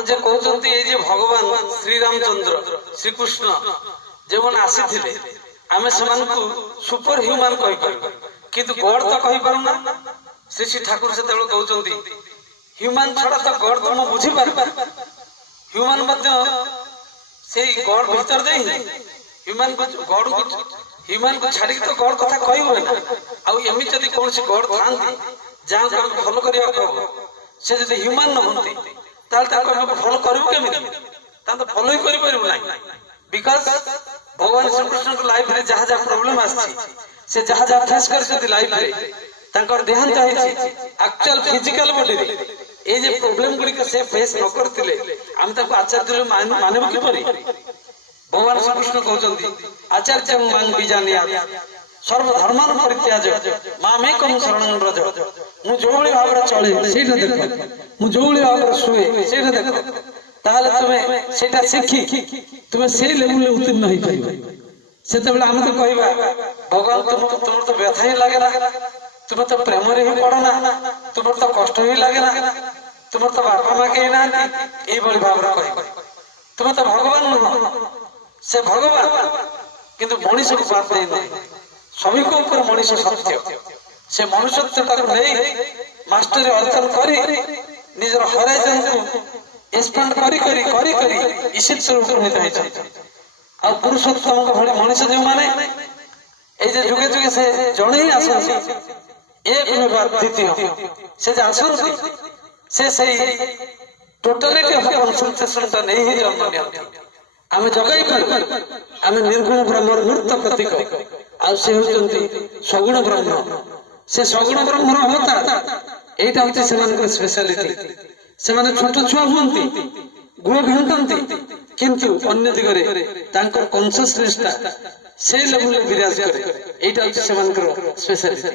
आपण जे कहते ये भगवान श्री रामचंद्र श्रीकृष्ण जो मैंने आसी आम से सुपर ह्यूमान किंतु गॉड तो कही पारुना। श्री श्री ठाकुर से कहते ह्यूमान छड़ा तो गॉड तो मुझे बुझी पार ह्यूमान से गॉड भीतर दे ह्यूमान को गॉड को ह्यूमान को छाड़ी तो गॉड कथा कही हुए ना आमी जब कौन गॉड था जहाँ को फॉलो करने से जब ह्यूमान न होती फॉलो करें तो फॉलो ही कर बिकज भगवान श्रीकृष्ण को लाइफ रे जहाँ जहाँ प्रोब्लेम से जहाँ जहाँ फेस कर लाइफ रे देहांत एक्चुअल फिजिकल बॉडी ये जे प्रॉब्लम गुड़िक से फेस न करते आम आचार्य मानव किपरि भगवान श्रीकृष्ण कहते आचार्य मांग बीजानिया सर्वधर्मान परित्याज मामेकं शरणं व्रज मु जो भाव चले से देख मु जो भाव शुए से देख ताहले तुम्हें सेटा शिखी तुम्हें से लेवल उत्तीर्ण हो पार से आम तो कहवा भगवान तुम तो व्यथा ही लगे ना तुम तो प्रेम ही पड़ना तुम तो कष्ट ही लगे ना तुम तो बापा माँ कही ना भाव कह तुम तो भगवान नुह से भगवान किंतु मनुष्य को बात नहीं सभी को ऊपर मनुष्य सत्य से मनुष्यता नहीं मास्टर अर्जन कर निजर हराइजन को एक्सपेंड करी करी करी करी ईश्वर स्वरूप उपनीत होती आ पुरुषोत्तम को भली मनुष्य जो माने ए जे जुगे जुगे से जणे ही आसंती एक में द्वितीय से जे आसंती से सही टोटलिटी ऑफ कंसंट्रेशन ता नहीं ही जन्म नियंती आमे जगाई पर आमे निर्गुण ब्रह्म मूर्त प्रतीक आ से होचंती सगुण ब्रह्म से सगुण ब्रह्म होता एटा होती सेमान स्पेशलिटी से माने छोट छुआ हुंती गुण घंटंती किंतु अन्य दिगरे तांकर कॉन्शियसनेस ता से लेवल विराज करे एटा होती सेमान स्पेशलिटी।